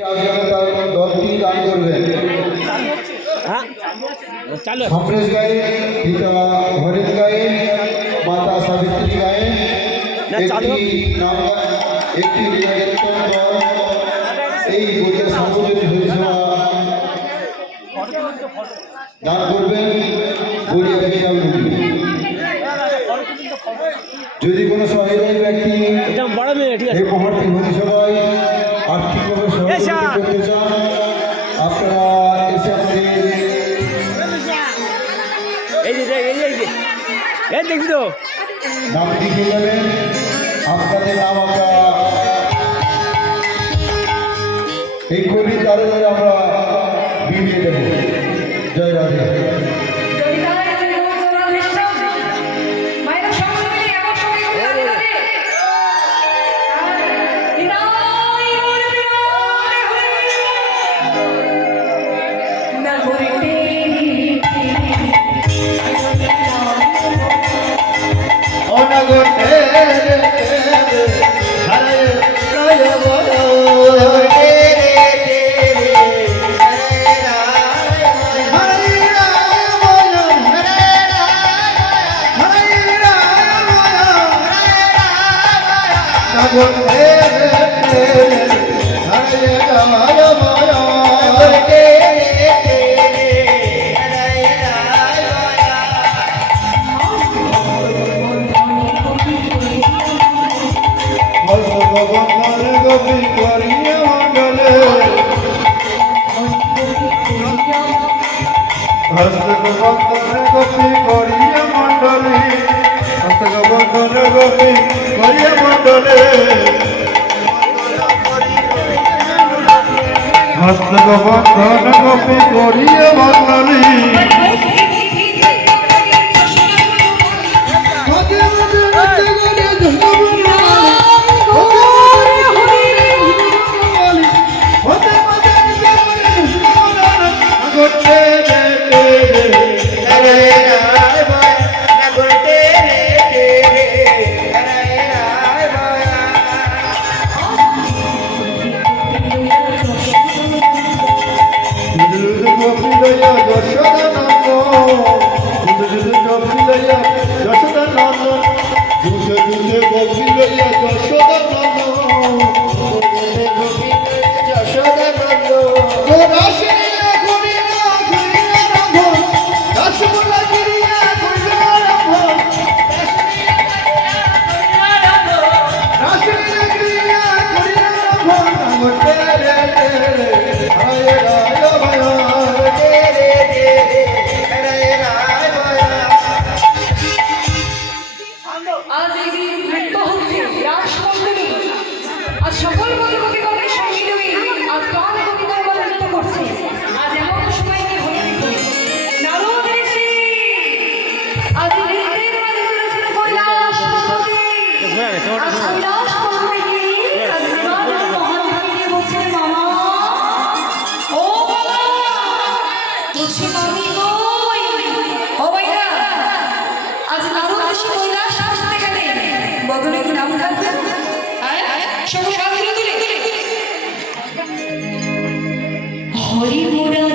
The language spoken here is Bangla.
তার দলটি করবেন হ্যাঁ সমরেশ গায়ে পিতা গায়ে মাতা সাবিত্রী গায়ে না, চালু একটি নাম একটি এই বইয়ের সাংস্কৃতিক পরিষেবা দান করবেন। যদি কোনো সহায়ক ব্যক্তি এটা বড় মেয়ে ঠিক আছে। এই মহর্তি পরিষেবায় আর্থিকভাবে। সহযোগিতা করতে চান আপনারা এসে আমাদের এই যে এই যে। এই দেখবি তো। নাম লিখে যাবেন আপনাদের নাম আমরা এই কবি আমরা বিলিয়ে দেব। জয় রাধে। Hey! গোপী করিয়া মন্ডলী হস্তগোবর্ধন গোপী করিয়া মন্ডলী হস্তগোবর্ধন গোপী করিয়া মন্ডলী Hallelujah. Hori Mura.